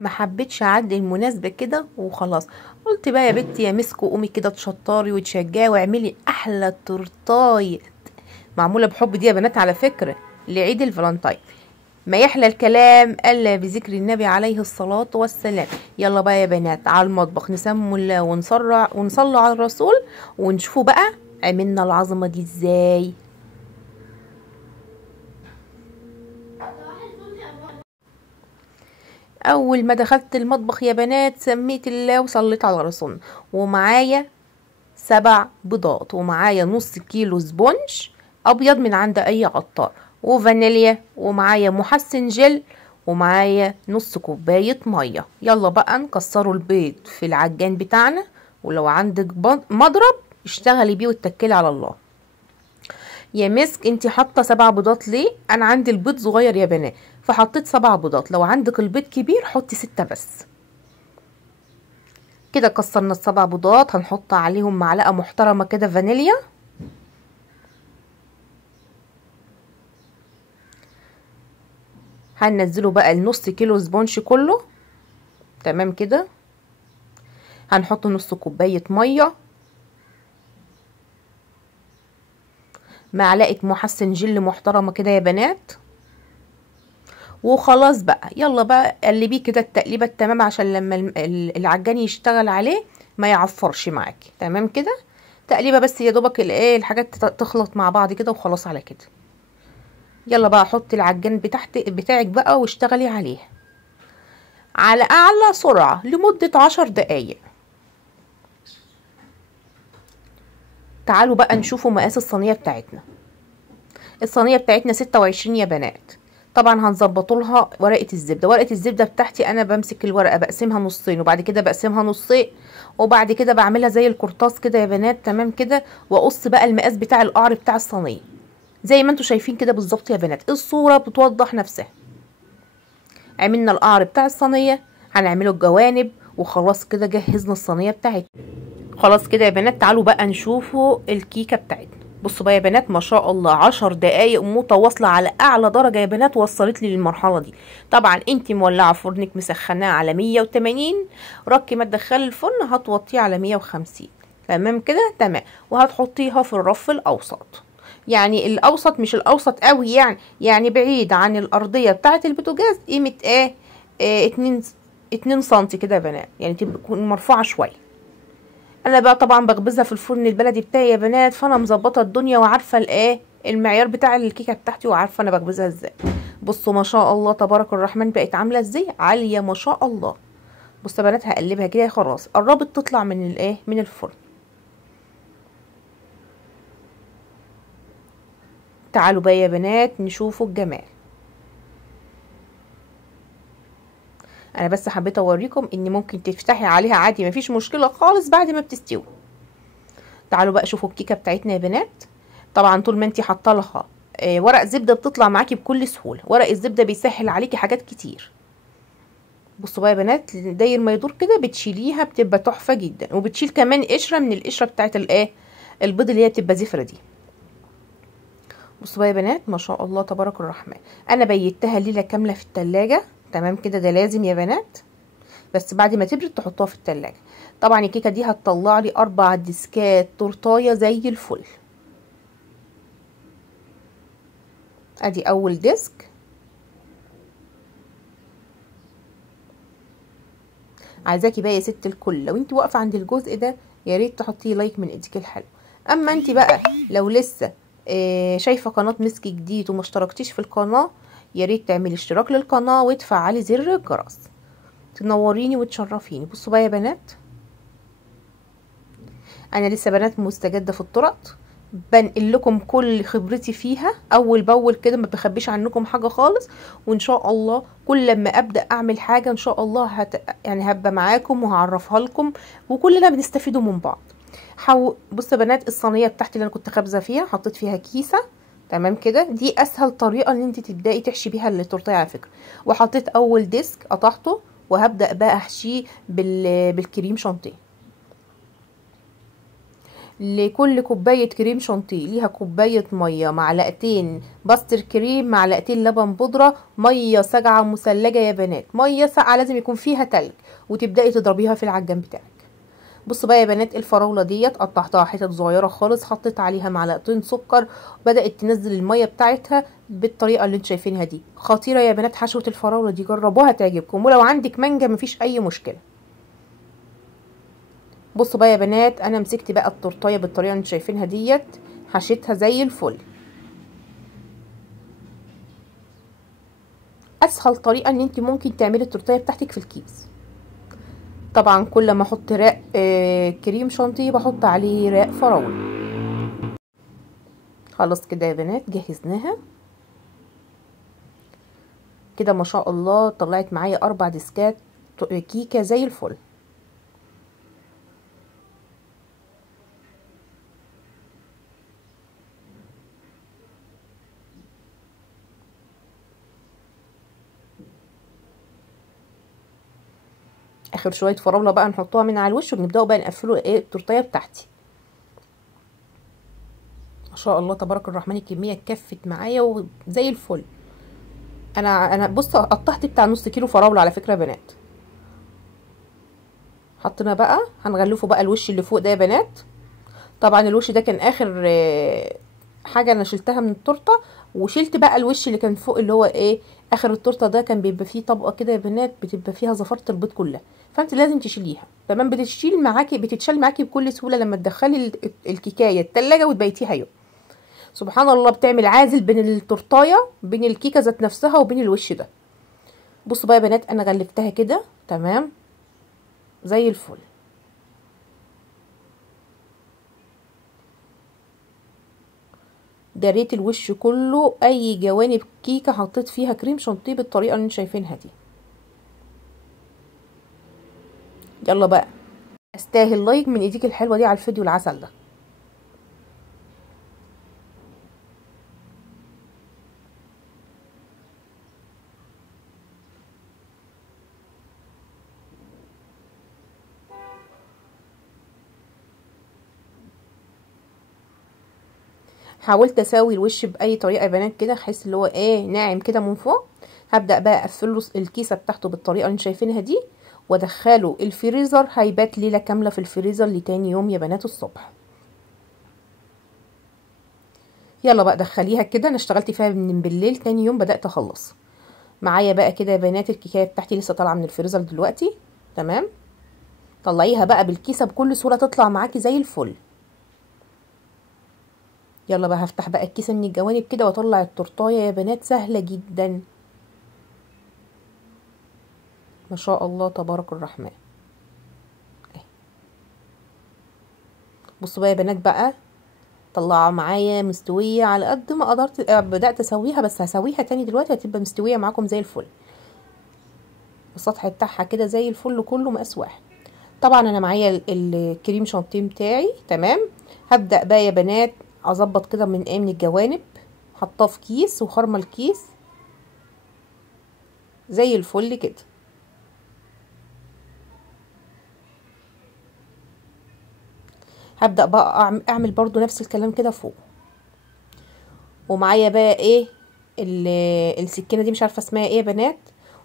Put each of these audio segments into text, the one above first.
ما حبيتش اعدي المناسبه كده وخلاص. قلت بقى يا بنتي يا مسكو قومي كده تشطري وتشجعي واعملي احلى تورتايه معموله بحب دي يا بنات على فكره لعيد الفالنتاين. ما يحلى الكلام الا بذكر النبي عليه الصلاه والسلام. يلا بقى يا بنات على المطبخ نسموا الله ونصرع ونصلوا على الرسول ونشوفوا بقى عملنا العظمه دي ازاي. اول ما دخلت المطبخ يا بنات سميت الله وصليت على رسولنا، ومعايا 7 بيضات، ومعايا نص كيلو سبونج ابيض من عند اي عطار، وفانيليا، ومعايا محسن جل، ومعايا نص كوباية مية. يلا بقى نكسروا البيض في العجان بتاعنا، ولو عندك مضرب اشتغلي بيه واتكلي على الله. يا مسك انتي حاطه 7 بيضات ليه؟ انا عندي البيض صغير يا بنات فحطيت 7 بيضات، لو عندك البيض كبير حطي 6 بس. كده كسرنا ال7 بيضات، هنحط عليهم معلقه محترمه كده فانيليا، هننزله بقى النص كيلو سبونج كله. تمام كده. هنحط نص كوبايه ميه، معلقه محسن جل محترمه كده يا بنات، وخلاص بقى. يلا بقى قلبيه كده التقليبه التمام عشان لما العجان يشتغل عليه ما يعفرش معاكي. تمام كده. تقليبه بس يا دوبك الايه الحاجات تخلط مع بعض كده وخلاص على كده. يلا بقى حطي العجان بتاعك بقى واشتغلي عليه على اعلى سرعه لمده 10 دقايق. تعالوا بقى نشوفوا مقاس الصينيه بتاعتنا. الصينيه بتاعتنا 26 يا بنات. طبعا هنظبطوا لها ورقه الزبده. ورقه الزبده بتاعتي انا بمسك الورقه بقسمها نصين، وبعد كده بقسمها نصين، وبعد كده بعملها زي القرطاس كده يا بنات. تمام كده. واقص بقى المقاس بتاع القعر بتاع الصينيه زي ما انتوا شايفين كده بالظبط يا بنات. الصوره بتوضح نفسها. عملنا القعر بتاع الصينيه، هنعمله الجوانب، وخلاص كده جهزنا الصينيه بتاعتنا. خلاص كده يا بنات تعالوا بقى نشوفوا الكيكه بتاعتنا. بصوا بقى يا بنات ما شاء الله 10 دقايق متواصله على اعلى درجه يا بنات وصلت لي للمرحله دي. طبعا انت مولعه فرنك مسخناه على 180، ركي ما تدخلي الفرن هتوطيه على 150. تمام كده. تمام. وهتحطيها في الرف الاوسط، يعني الاوسط مش الاوسط قوي، يعني بعيد عن الارضيه بتاعه البوتاجاز قيمه ايه, 2 سنتي كده يا بنات، يعني تكون مرفوعه شويه. انا بقى طبعا بخبزها في الفرن البلدي بتاعي يا بنات، فانا مظبطه الدنيا وعارفه الايه المعيار بتاع الكيكه بتاعتي وعارفه انا بخبزها ازاي. بصوا ما شاء الله تبارك الرحمن بقت عامله ازاي، عاليه ما شاء الله. بصوا يا بنات هقلبها كده خلاص قربت تطلع من الايه من الفرن. تعالوا بقى يا بنات نشوفوا الجمال. انا بس حبيت اوريكم ان ممكن تفتحي عليها عادي مفيش مشكله خالص بعد ما بتستوي. تعالوا بقى شوفوا الكيكه بتاعتنا يا بنات. طبعا طول ما انتي حاطه لها ورق زبده بتطلع معاكي بكل سهوله. ورق الزبده بيسهل عليكي حاجات كتير. بصوا بقى يا بنات داير ما يدور كده بتشيليها بتبقى تحفه جدا، وبتشيل كمان قشره من القشره بتاعت الايه البيض اللي هي بتبقى زفره دي. بصوا بقى يا بنات ما شاء الله تبارك الرحمن. انا بيتها ليله كامله في التلاجة. تمام كده. ده لازم يا بنات، بس بعد ما تبرد تحطوها في التلاجة. طبعا الكيكه دي هتطلع لي 4 ديسكات تورتايه زي الفل. ادي اول ديسك. عايزاكي بقى يا ست الكل لو انت واقفه عند الجزء ده يا ريت تحطي لايك من ايديك الحلو. اما انت بقى لو لسه شايفه قناه مسك جديد وما اشتركتيش في القناه، يا ريت تعملي اشتراك للقناه وتفعلي زر الجرس تنوريني وتشرفيني. بصوا بقى يا بنات انا لسه بنات مستجده في الطرق، بنقل لكم كل خبرتي فيها اول باول كده، ما بخبيش عنكم حاجه خالص. وان شاء الله كل لما ابدا اعمل حاجه ان شاء الله يعني هبقى معاكم وهعرفها لكم، وكلنا بنستفيدوا من بعض. بصوا يا بنات الصينيه بتاعتي اللي انا كنت خابزه فيها حطيت فيها كيسه. تمام كده. دي اسهل طريقه ان انت تبداي تحشي بيها التورتيه على فكره. وحطيت اول ديسك قطعته وهبدا بقى احشيه بالكريم شانتيه. لكل كوبايه كريم شانتيه ليها كوبايه ميه، معلقتين باستر كريم، معلقتين لبن بودره، ميه ساقعه مثلجه يا بنات، ميه ساقعه لازم يكون فيها تلج، وتبداي تضربيها في العجان بتاعك. بصوا بقى يا بنات، الفراوله ديت قطعتها حتت صغيره خالص، حطيت عليها معلقتين سكر، بدات تنزل الميه بتاعتها بالطريقه اللي انتوا شايفينها دي. خطيره يا بنات حشوه الفراوله دي، جربوها تعجبكم، ولو عندك مانجا مفيش اي مشكله. بصوا بقى يا بنات، انا مسكت بقى التورتايه بالطريقه اللي انتوا شايفينها ديت، حشيتها زي الفل. اسهل طريقه ان انت ممكن تعملي التورتايه بتاعتك في الكيس. طبعا كل ما احط راق كريم شانتيه بحط عليه راق فراوله. خلاص كده يا بنات جهزناها كده، ما شاء الله طلعت معايا 4 ديسكات كيكه زي الفل. اخر شويه فراوله بقى نحطوها من على الوش، ونبداوا بقى نقفلوا ايه التورتيه بتاعتي. ما شاء الله تبارك الرحمن، الكميه اتكفت معايا وزي الفل. انا بصوا قطعت بتاع نص كيلو فراوله على فكره يا بنات. حطينا بقى هنغلفه بقى الوش اللي فوق ده يا بنات. طبعا الوش ده كان اخر حاجه انا شلتها من التورته، وشلت بقى الوش اللي كان فوق اللي هو ايه اخر التورته ده، كان بيبقى فيه طبقه كده يا بنات بتبقى فيها زفاره البيض كلها، فانت لازم تشيليها. تمام، بتتشال معاكي بكل سهوله لما تدخلي الكيكايه التلاجة وتبيتيها يوم. سبحان الله، بتعمل عازل بين التورتايه بين الكيكه ذات نفسها وبين الوش ده. بصوا بقى يا بنات، انا غلفتها كده تمام زي الفل. جريت الوش كله، اي جوانب كيكه حطيت فيها كريم شانتيه بالطريقه اللي انتوا شايفينها دي. يلا بقى، استاهل لايك من ايديك الحلوه دي على الفيديو العسل ده. حاولت اسوي الوش باي طريقه يا بنات كده، احس اللي هو ايه ناعم كده من فوق. هبدا بقى اقفل له الكيسه بتاعته بالطريقه اللي انتوا شايفينها دي، وادخله الفريزر. هيبات ليله كامله في الفريزر لتاني يوم يا بنات الصبح. يلا بقى دخليها كده، انا اشتغلت فيها من بالليل، تاني يوم بدات اخلص. معايا بقى كده يا بنات الكيكه بتاعتي لسه طالعه من الفريزر دلوقتي. تمام، طلعيها بقى بالكيسه بكل سهوله تطلع معاكي زي الفل. يلا بقى هفتح بقى الكيسه من الجوانب كده واطلع التورتايه يا بنات، سهله جدا ما شاء الله تبارك الرحمن. بصوا بقى يا بنات بقى، طلعها معايا مستويه على قد ما قدرت. بدات اسويها، بس هسويها تاني دلوقتي هتبقى مستويه معاكم زي الفل. السطح بتاعها كده زي الفل كله مقاس واحد. طبعا انا معايا الكريم شانتيه بتاعي تمام. هبدا بقى يا بنات اظبط كده من من الجوانب، حطاه في كيس وخرمه الكيس زي الفل كده. هبدا بقى اعمل برضو نفس الكلام كده فوق. ومعايا بقى ايه السكينه دي مش عارفه اسمها ايه يا بنات،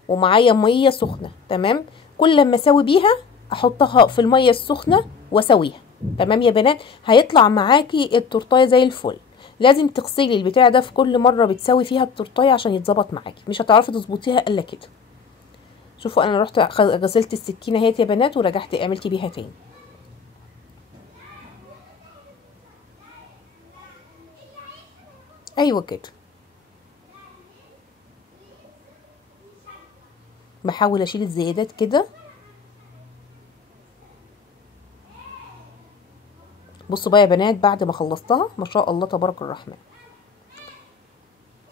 ومعايا ميه سخنه تمام. كل لما اسوي بيها احطها في الميه السخنه واسويها. تمام يا بنات، هيطلع معاكي التورتايه زي الفل. لازم تغسلي البتاع ده في كل مره بتسوي فيها التورتايه عشان يتظبط معاكي، مش هتعرفي تظبطيها الا كده. شوفوا انا رحت غسلت السكينه اهيت يا بنات ورجعت عملت بيها تاني. ايوه كده، بحاول اشيل الزيادات كده. بصوا بقى يا بنات، بعد ما خلصتها ما شاء الله تبارك الرحمن،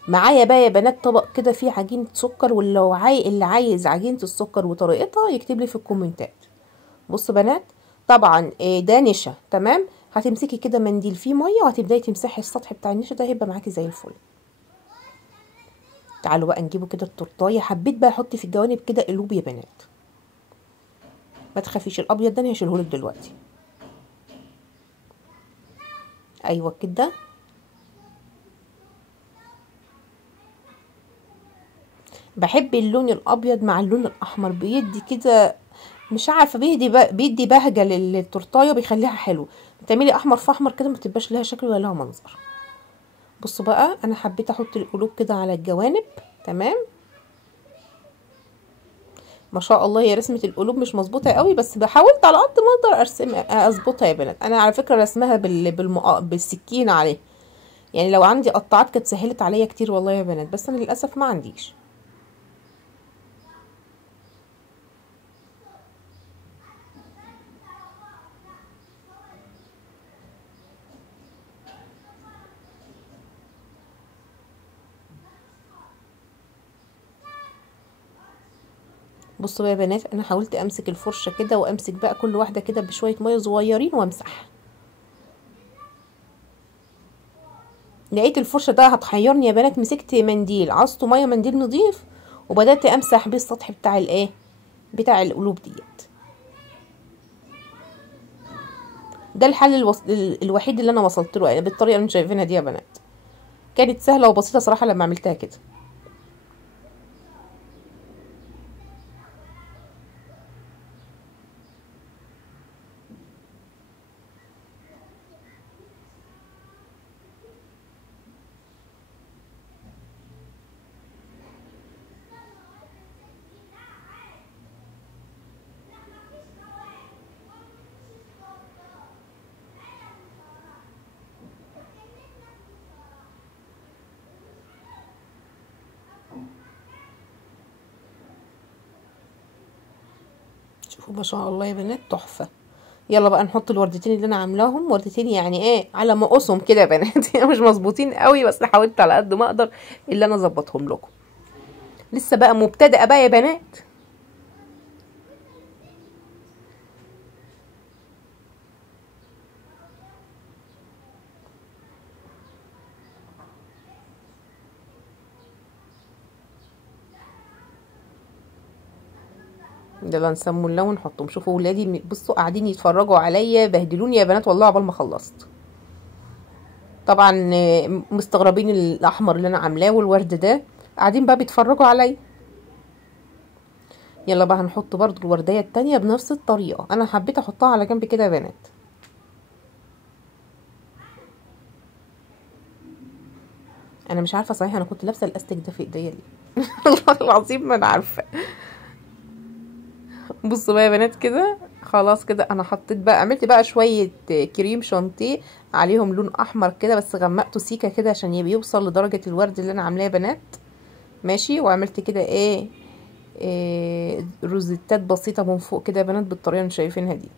معايا بقى يا بنات طبق كده فيه عجينه سكر، واللي اللي عايز عجينه السكر وطريقتها يكتب لي في الكومنتات. بصوا بنات، طبعا ده نشا تمام. هتمسكي كده منديل فيه ميه وهتبداي تمسحي السطح بتاع النشا ده، هيبقى معاكي زي الفل. تعالوا بقى نجيبه كده التورتايه. حبيت بقى احط في الجوانب كده قلوب يا بنات، ما تخافيش الابيض ده انا هشيلهولك دلوقتي. ايوه كده. بحب اللون الابيض مع اللون الاحمر، بيدي كده مش عارفه، بيدي بهجه للتورتايه، بيخليها حلو. بتعملي احمر في احمر كده ما تبقاش لها شكل ولا لها منظر. بصوا بقى، انا حبيت احط القلوب كده على الجوانب. تمام. ما شاء الله، هي رسمه القلوب مش مظبوطه قوي، بس بحاولت على قد ما اقدر ارسم اظبطها يا بنات. انا على فكره رسمها بالسكينه عليه، يعني لو عندي قطعات كانت سهلت عليا كتير والله يا بنات، بس انا للاسف ما عنديش. بصوا بقى يا بنات، انا حاولت امسك الفرشه كده، وامسك بقى كل واحده كده بشويه ميه صغيرين وامسح. لقيت الفرشه ده هتحيرني يا بنات، مسكت منديل عصته ميه، منديل نظيف، وبدات امسح بيه السطح بتاع الايه، بتاع القلوب ديت. ده الحل الوحيد اللي انا وصلت له، يعني بالطريقه اللي انتوا شايفينها دي يا بنات. كانت سهله وبسيطه صراحه لما عملتها كده. شوفوا ما شاء الله يا بنات، تحفه. يلا بقى نحط الوردتين اللي انا عاملاهم، وردتين يعني ايه على مقاسهم كده يا بنات مش مظبوطين قوي، بس حاولت على قد ما اقدر اللي انا اظبطهم لكم. لسه بقى مبتدئه بقى يا بنات. يلا نسموا اللون ونحطهم. شوفوا ولادي بصوا قاعدين يتفرجوا عليا، بهدلوني يا بنات والله عقبال ما خلصت. طبعا مستغربين الاحمر اللي انا عاملاه والورد ده، قاعدين بقى بيتفرجوا عليا. يلا بقى هنحط برضو الورديه التانية بنفس الطريقه، انا حبيت احطها على جنب كده يا بنات. انا مش عارفه صحيح انا كنت لابسه الاستك ده في ايديا ليه والله العظيم ما انا عارفه. بصوا بقى يا بنات كده، خلاص كده انا حطيت بقى، عملت بقى شويه كريم شانتيه عليهم لون احمر كده، بس غمقته سيكه كده عشان يوصل لدرجه الورد اللي انا عاملاه يا بنات. ماشي. وعملت كده إيه روزيتات بسيطه من فوق كده يا بنات، بالطريقه اللي شايفينها دي.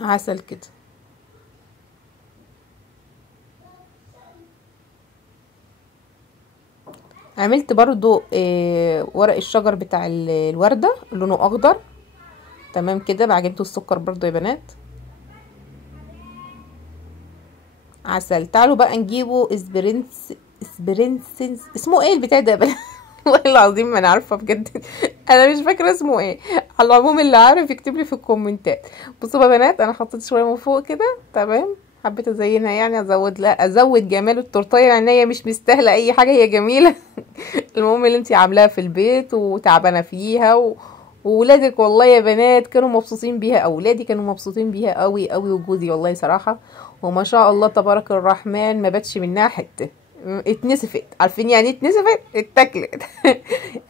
عسل كده. عملت برضو ورق الشجر بتاع الوردة لونه اخضر. تمام كده، بعجنته السكر برضو يا بنات. عسل. تعالوا بقى نجيبه اسبرنسنس، اسمه ايه البتاع ده يا بنات والله العظيم ما انا عارفه بجد انا مش فاكره اسمه ايه. على العموم اللي عارف يكتب لي في الكومنتات. بصوا بقى يا بنات، انا حطيت شويه من فوق كده. تمام. حبيت ازينها، يعني ازود لها، ازود جمال التورتيه، يعني هي مش مستاهله اي حاجه، هي جميله المهم اللي انتي عاملاها في البيت وتعبانه فيها وولادك والله يا بنات كانوا مبسوطين بيها، اولادي كانوا مبسوطين بيها قوي قوي، وجوزي والله صراحه. وما شاء الله تبارك الرحمن، ما باتش منها حته. اتنسفت، عارفين يعني اتنسفت، اتاكلت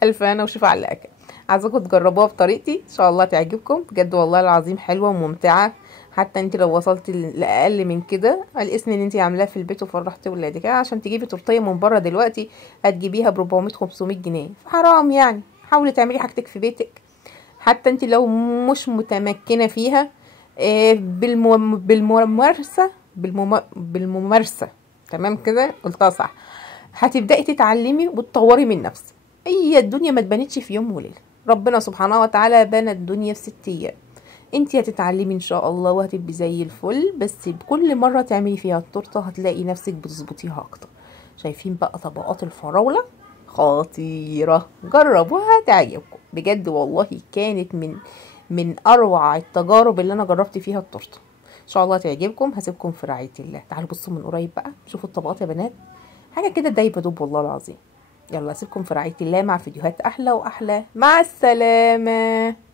الف هنا وشوف على الاكل. عايزاكم تجربوها بطريقتي، ان شاء الله تعجبكم بجد والله العظيم، حلوه وممتعه. حتى انت لو وصلت لاقل من كده، الاسم ان انت عاملاه في البيت وفرحتي ولادك، عشان تجيبي تورتيه من بره دلوقتي هتجيبيها ب 400 500 جنيه، حرام يعني. حاولي تعملي حاجتك في بيتك، حتى انت لو مش متمكنه فيها. بالممارسه، بالممارسه. تمام كده قلتها صح. هتبداي تتعلمي وتطوري من نفسك. هي الدنيا ما اتبنتش في يوم وليله، ربنا سبحانه وتعالى بنى الدنيا في 6 ايام. انتي هتتعلمي ان شاء الله وهتبقي زي الفل، بس بكل مره تعملي فيها التورته هتلاقي نفسك بتظبطيها اكتر. شايفين بقى طبقات الفراوله؟ خطيره، جربوها تعجبكم بجد والله. كانت من اروع التجارب اللي انا جربت فيها التورته. ان شاء الله تعجبكم. هسيبكم في رعايه الله. تعالوا بصوا من قريب بقى، شوفوا الطبقات يا بنات، حاجه كده دايبه دوب والله العظيم. يلا اسيبكم في رعايه الله مع فيديوهات احلى واحلى. مع السلامه.